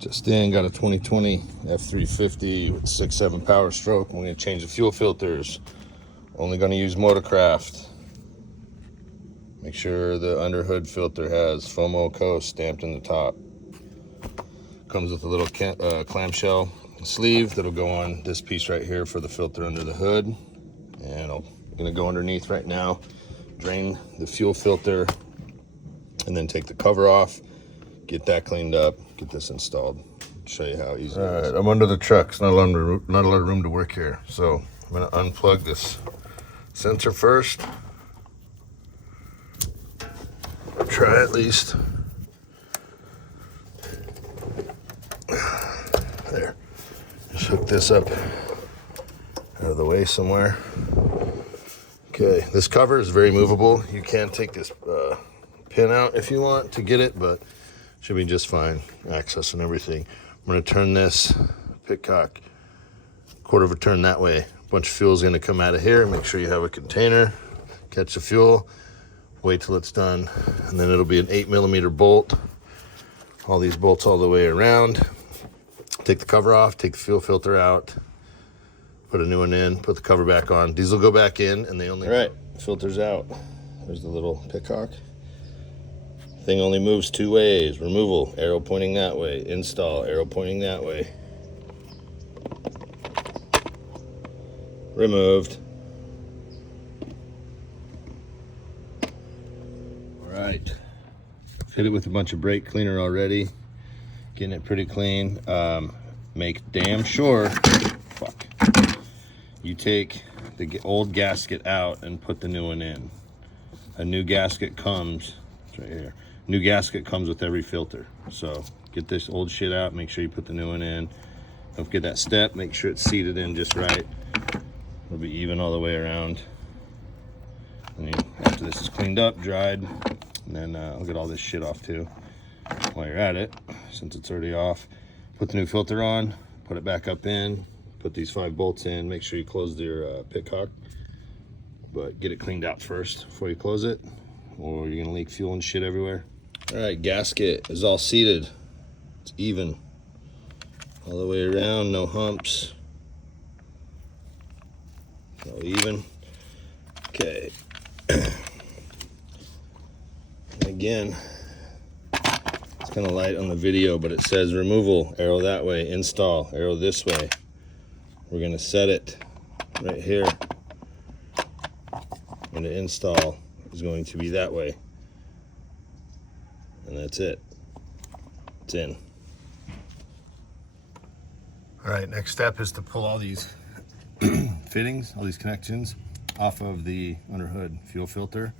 Just in, got a 2020 F350 with 6.7 power stroke. I'm going to change the fuel filters. Only going to use Motorcraft. Make sure the underhood filter has FOMO Coast stamped in the top. Comes with a little clamshell sleeve that'll go on this piece right here for the filter under the hood. And I'm going to go underneath right now, drain the fuel filter, and then take the cover off. Get that cleaned up, get this installed. Show you how easy it is. All right, I'm under the truck. It's not a lot of room to work here. So I'm gonna unplug this sensor first. Try at least. There. Just hook this up out of the way somewhere. Okay, this cover is very movable. You can take this pin out if you want to get it, but should be just fine, access and everything. I'm gonna turn this pitcock quarter of a turn that way. A bunch of fuel is gonna come out of here. Make sure you have a container, catch the fuel, wait till it's done, and then it'll be an 8mm bolt. All these bolts all the way around. Take the cover off, take the fuel filter out, put a new one in, put the cover back on. These will go back in, and they only... All right, filter's out. There's the little pitcock. Thing only moves two ways. Removal, arrow pointing that way. Install, arrow pointing that way. Removed. All right. Fit it with a bunch of brake cleaner already. Getting it pretty clean. Make damn sure, you take the old gasket out and put the new one in. A new gasket comes, it's right here. New gasket comes with every filter. So get this old shit out, make sure you put the new one in. Don't forget that step, make sure it's seated in just right. It'll be even all the way around. And after this is cleaned up, dried, and then I'll get all this shit off too. While you're at it, since it's already off, put the new filter on, put it back up in, put these 5 bolts in, make sure you close your pitcock, but get it cleaned out first before you close it, or you're gonna leak fuel and shit everywhere. All right, gasket is all seated. It's even. All the way around, no humps. All even. Okay. Again, it's kind of light on the video, but it says removal, arrow that way, install, arrow this way. We're gonna set it right here. And the install is going to be that way. And that's it. It's in. All right, next step is to pull all these fittings, all these connections off of the underhood fuel filter.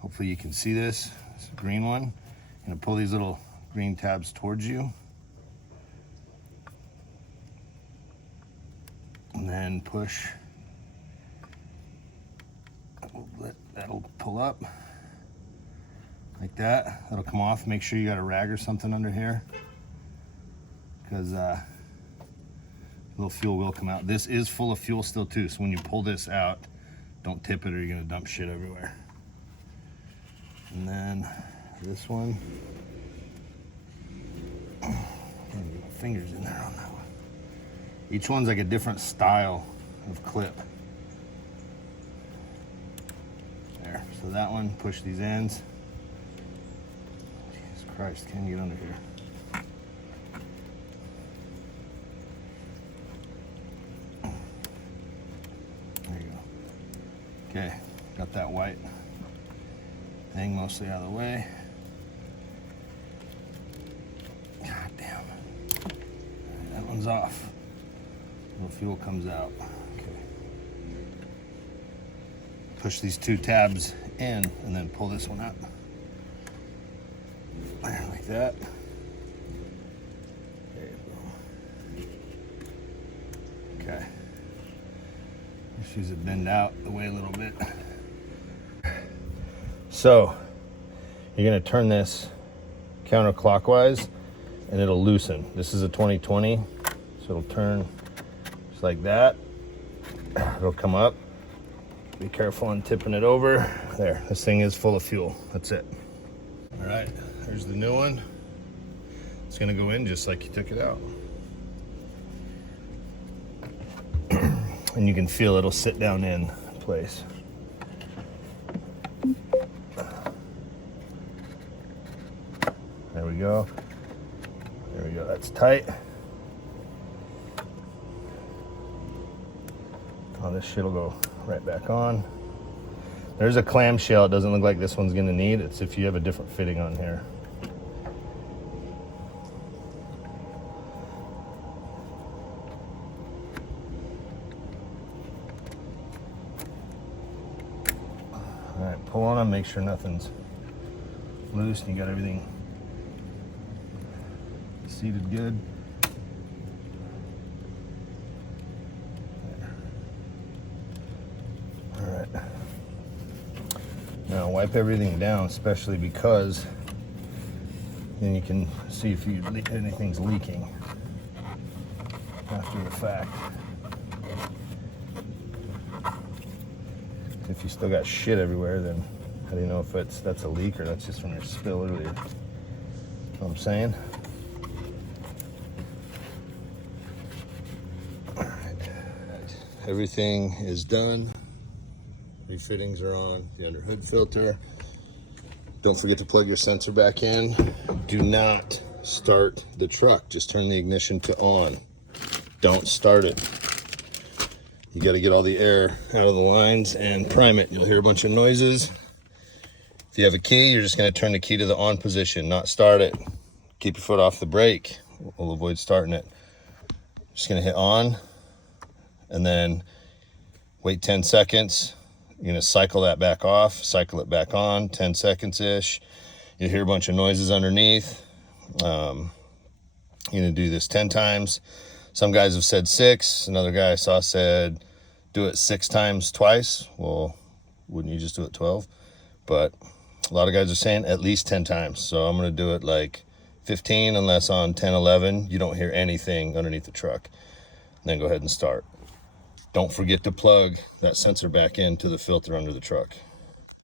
Hopefully you can see this. It's a green one. I'm gonna pull these little green tabs towards you. And then push. That'll pull up like that. That'll come off. Make sure you got a rag or something under here, because a little fuel will come out. This is full of fuel still too, so when you pull this out, don't tip it or you're gonna dump shit everywhere. And then this one, fingers in there on that one. Each one's like a different style of clip. There, so that one, push these ends. Jesus Christ, can't get under here. There you go. Okay, got that white thing mostly out of the way. God damn. Right, that one's off. Little fuel comes out. Okay. Push these 2 tabs in and then pull this one out. There, like that. There you go. Okay. Just use it bend out the way a little bit. So you're gonna turn this counterclockwise and it'll loosen. This is a 2020, so it'll turn just like that. It'll come up. Be careful on tipping it over. There, this thing is full of fuel. That's it. All right, there's the new one. It's gonna go in just like you took it out. And you can feel it'll sit down in place. There we go. There we go, that's tight. Oh, this shit'll go right back on. There's a clamshell it doesn't look like this one's gonna need. It's if you have a different fitting on here. All right, pull on them, make sure nothing's loose and you got everything seated good. There. All right. Now wipe everything down, especially because then you can see if anything's leaking after the fact. If you still got shit everywhere, then how do you know if that's a leak or that's just from your spill earlier? You know what I'm saying? All right. Everything is done. Refittings are on. The under hood filter. Don't forget to plug your sensor back in. Do not start the truck. Just turn the ignition to on. Don't start it. You got to get all the air out of the lines and prime it. You'll hear a bunch of noises. If you have a key, you're just going to turn the key to the on position, not start it. Keep your foot off the brake. We'll avoid starting it. Just going to hit on and then wait 10 seconds. You're going to cycle that back off, cycle it back on, 10 seconds-ish. You'll hear a bunch of noises underneath. You're going to do this 10 times. Some guys have said 6. Another guy I saw said do it 6 times twice. Well, wouldn't you just do it 12? But a lot of guys are saying at least 10 times. So I'm going to do it like 15, unless on 10, 11, you don't hear anything underneath the truck. And then go ahead and start. Don't forget to plug that sensor back into the filter under the truck.